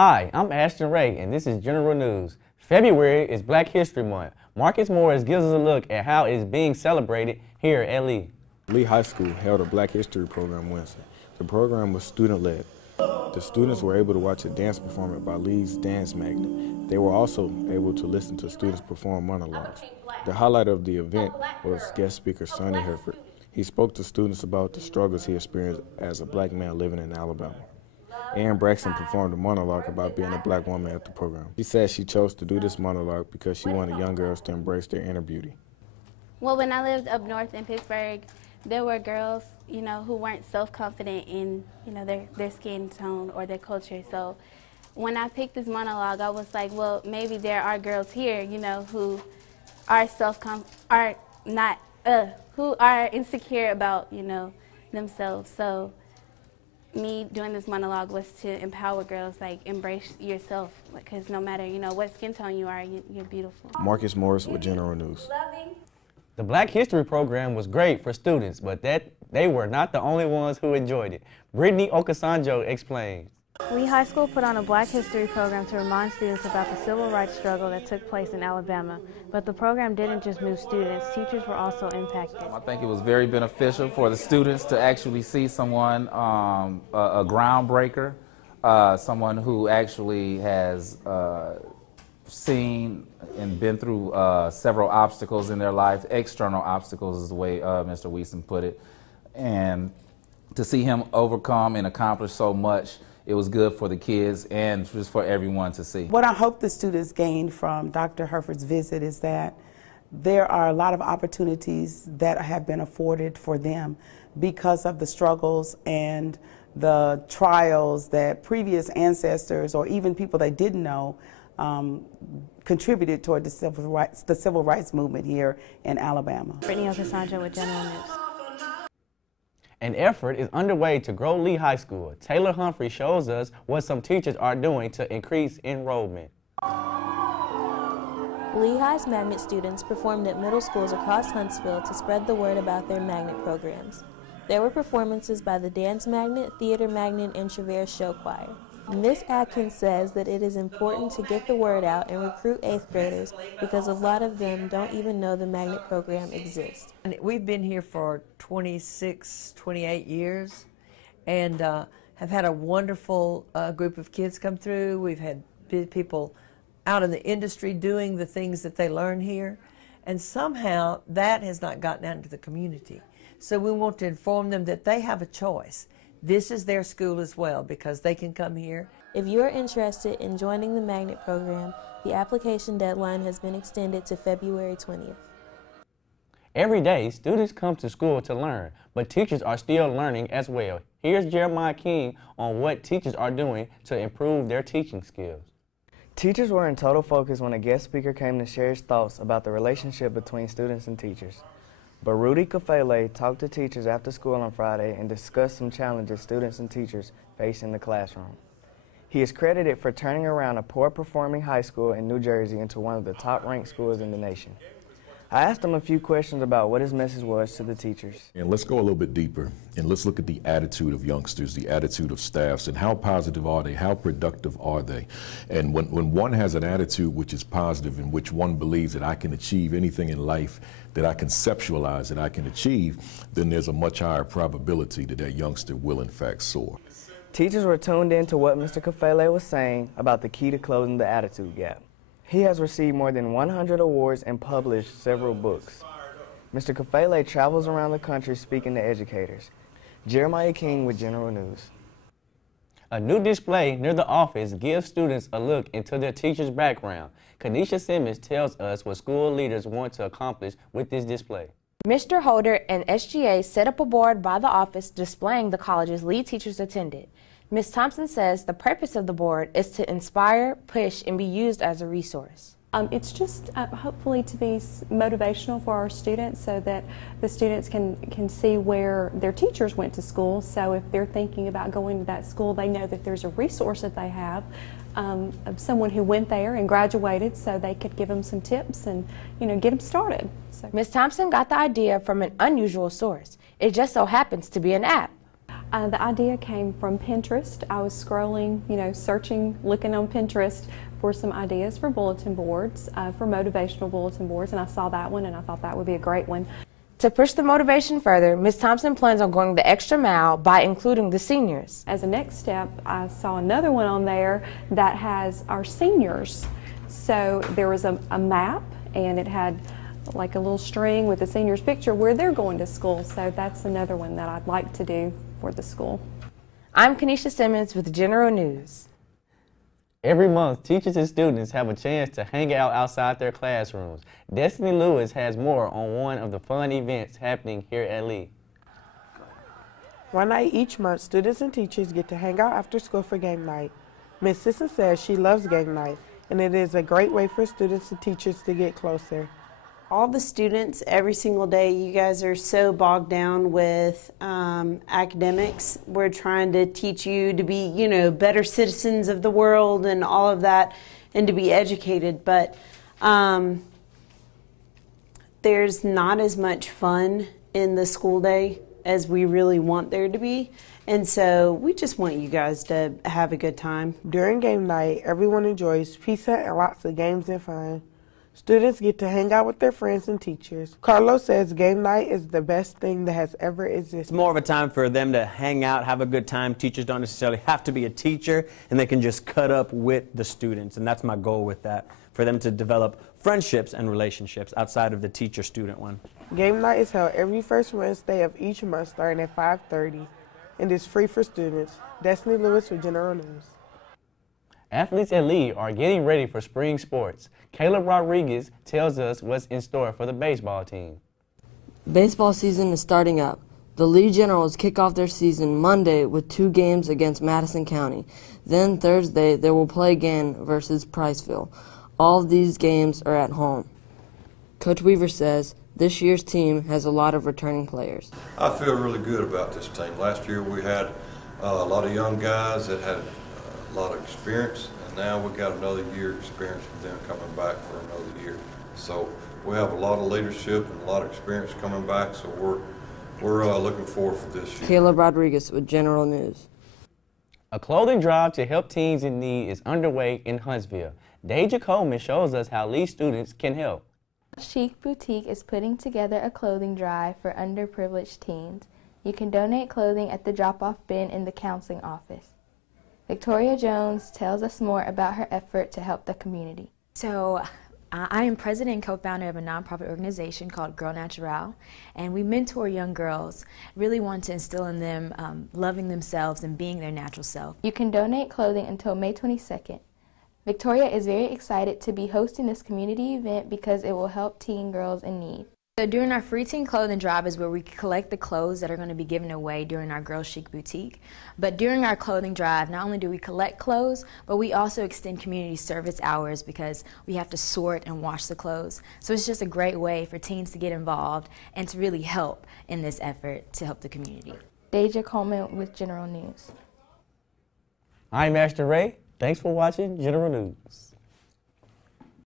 Hi, I'm Ashton Ray, and this is General News. February is Black History Month. Marcus Morris gives us a look at how it's being celebrated here at Lee. Lee High School held a Black History program Wednesday. The program was student-led. The students were able to watch a dance performance by Lee's Dance Magnet. They were also able to listen to students perform monologues. The highlight of the event was guest speaker Sonny Herford. He spoke to students about the struggles he experienced as a black man living in Alabama. Ann Braxton performed a monologue about being a black woman at the program. She said she chose to do this monologue because she wanted young girls to embrace their inner beauty. Well, when I lived up north in Pittsburgh, there were girls, who weren't self-confident in, their skin tone or their culture. So when I picked this monologue, I was like, well, maybe there are girls here, who are who are insecure about, themselves. So me doing this monologue was to empower girls, like embrace yourself, because no matter, what skin tone you are, you're beautiful. Marcus Morris with General News. The Black History program was great for students, but they were not the only ones who enjoyed it. Brittany Okasanjo explains. Lee High School put on a Black History program to remind students about the civil rights struggle that took place in Alabama. But the program didn't just move students, teachers were also impacted. I think it was very beneficial for the students to actually see someone, a groundbreaker, someone who actually has seen and been through several obstacles in their life, external obstacles is the way Mr. Weeson put it. And to see him overcome and accomplish so much, it was good for the kids and just for everyone to see. What I hope the students gained from Dr. Herford's visit is that there are a lot of opportunities that have been afforded for them because of the struggles and the trials that previous ancestors or even people they didn't know contributed toward the civil rights movement here in Alabama. Brittany Okasanjo with General News. An effort is underway to grow Lee High School. Taylor Humphrey shows us what some teachers are doing to increase enrollment. Lee High's magnet students performed at middle schools across Huntsville to spread the word about their magnet programs. There were performances by the Dance Magnet, Theater Magnet, and Traverse Show Choir. Ms. Atkins says that it is important to get the word out and recruit 8th graders because a lot of them don't even know the magnet program exists. We've been here for 26, 28 years and have had a wonderful group of kids come through. We've had people out in the industry doing the things that they learn here, and somehow that has not gotten out into the community. So we want to inform them that they have a choice. This is their school as well because they can come here. If you are interested in joining the magnet program, the application deadline has been extended to February 20th. Every day, students come to school to learn, but teachers are still learning as well. Here's Jeremiah King on what teachers are doing to improve their teaching skills. Teachers were in total focus when a guest speaker came to share his thoughts about the relationship between students and teachers. But Rudy Kafele talked to teachers after school on Friday and discussed some challenges students and teachers face in the classroom. He is credited for turning around a poor-performing high school in New Jersey into one of the top-ranked schools in the nation. I asked him a few questions about what his message was to the teachers. And let's go a little bit deeper, and let's look at the attitude of youngsters, the attitude of staffs, and how positive are they, how productive are they? And when one has an attitude which is positive, in which one believes that I can achieve anything in life that I conceptualize that I can achieve, then there's a much higher probability that that youngster will in fact soar. Teachers were tuned in to what Mr. Kafele was saying about the key to closing the attitude gap. He has received more than 100 awards and published several books. Mr. Kafele travels around the country speaking to educators. Jeremiah King with General News. A new display near the office gives students a look into their teacher's background. Kanisha Simmons tells us what school leaders want to accomplish with this display. Mr. Holder and SGA set up a board by the office displaying the college's lead teachers attended. Ms. Thompson says the purpose of the board is to inspire, push, and be used as a resource. It's just hopefully to be motivational for our students so that the students can see where their teachers went to school. So if they're thinking about going to that school, they know that there's a resource that they have of someone who went there and graduated, so they could give them some tips and get them started. So. Ms. Thompson got the idea from an unusual source. It just so happens to be an app. The idea came from Pinterest. I was scrolling, searching, looking on Pinterest for some ideas for bulletin boards, for motivational bulletin boards, and I saw that one and I thought that would be a great one. To push the motivation further, Ms. Thompson plans on going the extra mile by including the seniors. As a next step, I saw another one on there that has our seniors. So there was a map, and it had like a little string with the seniors' picture where they're going to school. So that's another one that I'd like to do for the school. I'm Kenesha Simmons with General News. Every month, teachers and students have a chance to hang out outside their classrooms. Destiny Lewis has more on one of the fun events happening here at Lee. One night each month, students and teachers get to hang out after school for game night. Ms. Sisson says she loves game night, and it is a great way for students and teachers to get closer. All the students, every single day, you guys are so bogged down with academics. We're trying to teach you to be, better citizens of the world and all of that, and to be educated. But there's not as much fun in the school day as we really want there to be. And so we just want you guys to have a good time. During game night, everyone enjoys pizza and lots of games and fun. Students get to hang out with their friends and teachers. Carlos says game night is the best thing that has ever existed. It's more of a time for them to hang out, have a good time. Teachers don't necessarily have to be a teacher, and they can just cut up with the students, and that's my goal with that, for them to develop friendships and relationships outside of the teacher-student one. Game night is held every first Wednesday of each month starting at 5:30, and is free for students. Destiny Lewis with General News. Athletes at Lee are getting ready for spring sports. Caleb Rodriguez tells us what's in store for the baseball team. Baseball season is starting up. The Lee Generals kick off their season Monday with 2 games against Madison County. Then Thursday, they will play again versus Priceville. All of these games are at home. Coach Weaver says this year's team has a lot of returning players. I feel really good about this team. Last year we had a lot of young guys that had a lot of experience, and now we got another year experience with them coming back for another year. So we have a lot of leadership and a lot of experience coming back, so we're looking forward for this year. Caleb Rodriguez with General News. A clothing drive to help teens in need is underway in Huntsville. Deja Coleman shows us how Lee students can help. Chic Boutique is putting together a clothing drive for underprivileged teens. You can donate clothing at the drop-off bin in the counseling office. Victoria Jones tells us more about her effort to help the community. So I am president and co-founder of a nonprofit organization called Girl Natural, and we mentor young girls, really want to instill in them loving themselves and being their natural self. You can donate clothing until May 22nd. Victoria is very excited to be hosting this community event because it will help teen girls in need. So during our free teen clothing drive is where we collect the clothes that are going to be given away during our Girl Chic Boutique. But during our clothing drive, not only do we collect clothes, but we also extend community service hours because we have to sort and wash the clothes. So it's just a great way for teens to get involved and to really help in this effort to help the community. Deja Coleman with General News. I'm Ashton Ray. Thanks for watching General News.